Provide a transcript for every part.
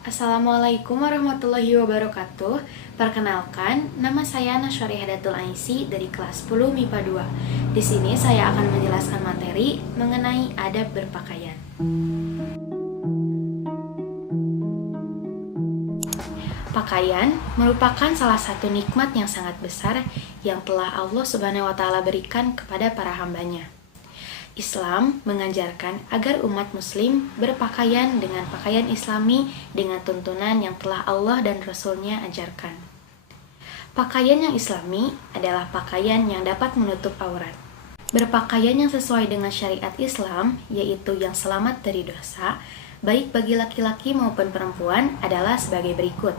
Assalamualaikum warahmatullahi wabarakatuh. Perkenalkan, nama saya Nasyari Hadatul Aisi dari kelas 10 MIPA 2. Di sini saya akan menjelaskan materi mengenai adab berpakaian. Pakaian merupakan salah satu nikmat yang sangat besar yang telah Allah Subhanahu wa taala berikan kepada para hambanya. Islam mengajarkan agar umat muslim berpakaian dengan pakaian islami dengan tuntunan yang telah Allah dan Rasul-Nya ajarkan. Pakaian yang islami adalah pakaian yang dapat menutup aurat. Berpakaian yang sesuai dengan syariat Islam, yaitu yang selamat dari dosa, baik bagi laki-laki maupun perempuan adalah sebagai berikut.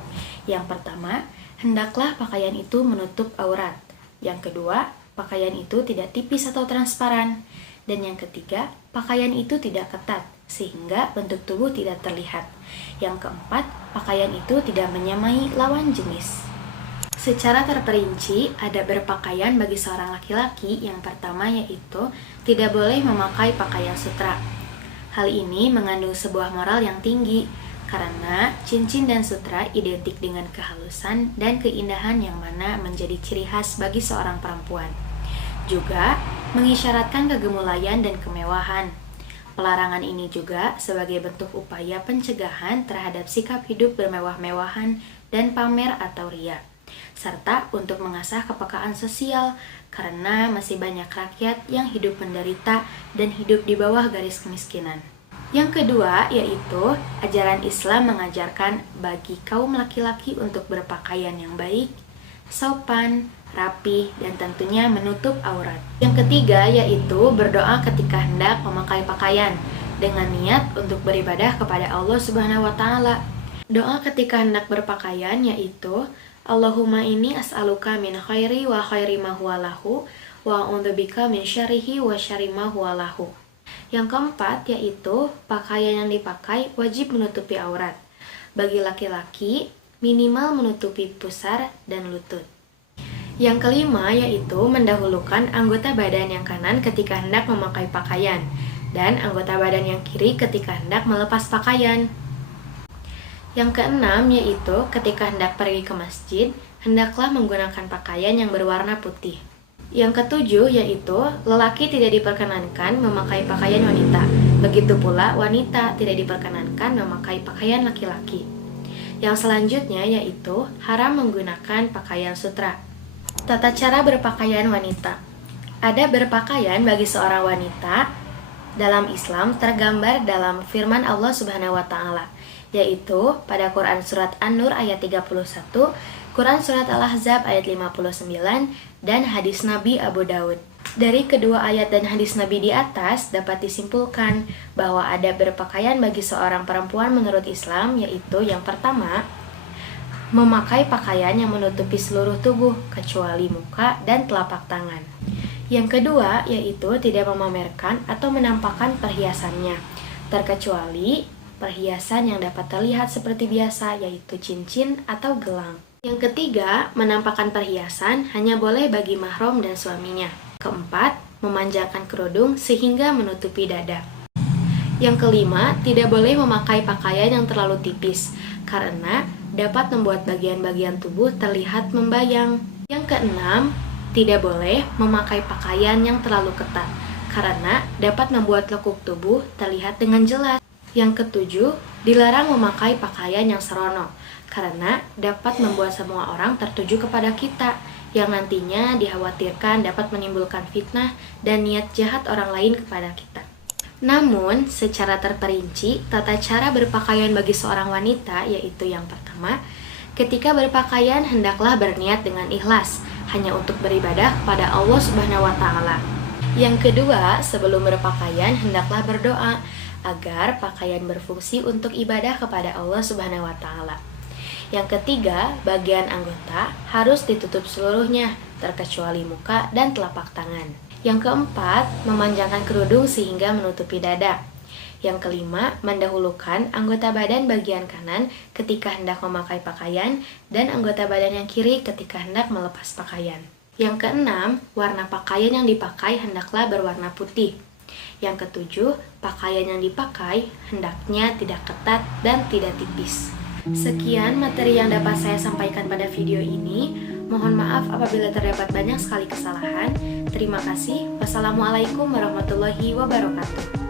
Yang pertama, hendaklah pakaian itu menutup aurat. Yang kedua, pakaian itu tidak tipis atau transparan. Dan yang ketiga, pakaian itu tidak ketat, sehingga bentuk tubuh tidak terlihat. Yang keempat, pakaian itu tidak menyamai lawan jenis. Secara terperinci, adab berpakaian bagi seorang laki-laki yang pertama yaitu tidak boleh memakai pakaian sutra. Hal ini mengandung sebuah moral yang tinggi, karena cincin dan sutra identik dengan kehalusan dan keindahan yang mana menjadi ciri khas bagi seorang perempuan. Juga mengisyaratkan kegemulayan dan kemewahan. Pelarangan ini juga sebagai bentuk upaya pencegahan terhadap sikap hidup bermewah-mewahan dan pamer atau ria, serta untuk mengasah kepekaan sosial karena masih banyak rakyat yang hidup menderita dan hidup di bawah garis kemiskinan. Yang kedua yaitu ajaran Islam mengajarkan bagi kaum laki-laki untuk berpakaian yang baik, sopan, rapi, dan tentunya menutup aurat. Yang ketiga yaitu berdoa ketika hendak memakai pakaian dengan niat untuk beribadah kepada Allah Subhanahu wa taala. Doa ketika hendak berpakaian yaitu Allahumma inni as'aluka min khairi wa khairi ma huwa lahu wa a'udzubika min syarrihi wa syarri ma huwa lahu. Yang keempat yaitu pakaian yang dipakai wajib menutupi aurat. Bagi laki-laki minimal menutupi pusar dan lutut. Yang kelima yaitu mendahulukan anggota badan yang kanan ketika hendak memakai pakaian dan anggota badan yang kiri ketika hendak melepas pakaian. Yang keenam yaitu ketika hendak pergi ke masjid, hendaklah menggunakan pakaian yang berwarna putih. Yang ketujuh yaitu lelaki tidak diperkenankan memakai pakaian wanita. Begitu pula wanita tidak diperkenankan memakai pakaian laki-laki. Yang selanjutnya yaitu haram menggunakan pakaian sutra. Tata cara berpakaian wanita. Adab berpakaian bagi seorang wanita dalam Islam tergambar dalam firman Allah Subhanahu wa taala, yaitu pada Quran surat An-Nur ayat 31, Quran surat Al-Ahzab ayat 59, dan hadis Nabi Abu Daud. Dari kedua ayat dan hadis Nabi di atas dapat disimpulkan bahwa adab berpakaian bagi seorang perempuan menurut Islam yaitu yang pertama, memakai pakaian yang menutupi seluruh tubuh kecuali muka dan telapak tangan. Yang kedua yaitu tidak memamerkan atau menampakkan perhiasannya, terkecuali perhiasan yang dapat terlihat seperti biasa yaitu cincin atau gelang. Yang ketiga, menampakkan perhiasan hanya boleh bagi mahram dan suaminya. Keempat, memanjangkan kerudung sehingga menutupi dada. Yang kelima, tidak boleh memakai pakaian yang terlalu tipis karena dapat membuat bagian-bagian tubuh terlihat membayang. Yang keenam, tidak boleh memakai pakaian yang terlalu ketat karena dapat membuat lekuk tubuh terlihat dengan jelas. Yang ketujuh, dilarang memakai pakaian yang seronok karena dapat membuat semua orang tertuju kepada kita yang nantinya dikhawatirkan dapat menimbulkan fitnah dan niat jahat orang lain kepada kita. Namun, secara terperinci, tata cara berpakaian bagi seorang wanita yaitu yang pertama, ketika berpakaian hendaklah berniat dengan ikhlas, hanya untuk beribadah kepada Allah Subhanahu wa taala. Yang kedua, sebelum berpakaian hendaklah berdoa agar pakaian berfungsi untuk ibadah kepada Allah Subhanahu wa taala. Yang ketiga, bagian anggota harus ditutup seluruhnya, terkecuali muka dan telapak tangan. Yang keempat, memanjangkan kerudung sehingga menutupi dada. Yang kelima, mendahulukan anggota badan bagian kanan ketika hendak memakai pakaian dan anggota badan yang kiri ketika hendak melepas pakaian. Yang keenam, warna pakaian yang dipakai hendaklah berwarna putih. Yang ketujuh, pakaian yang dipakai hendaknya tidak ketat dan tidak tipis. Sekian materi yang dapat saya sampaikan pada video ini. Mohon maaf apabila terdapat banyak sekali kesalahan. Terima kasih. Wassalamualaikum warahmatullahi wabarakatuh.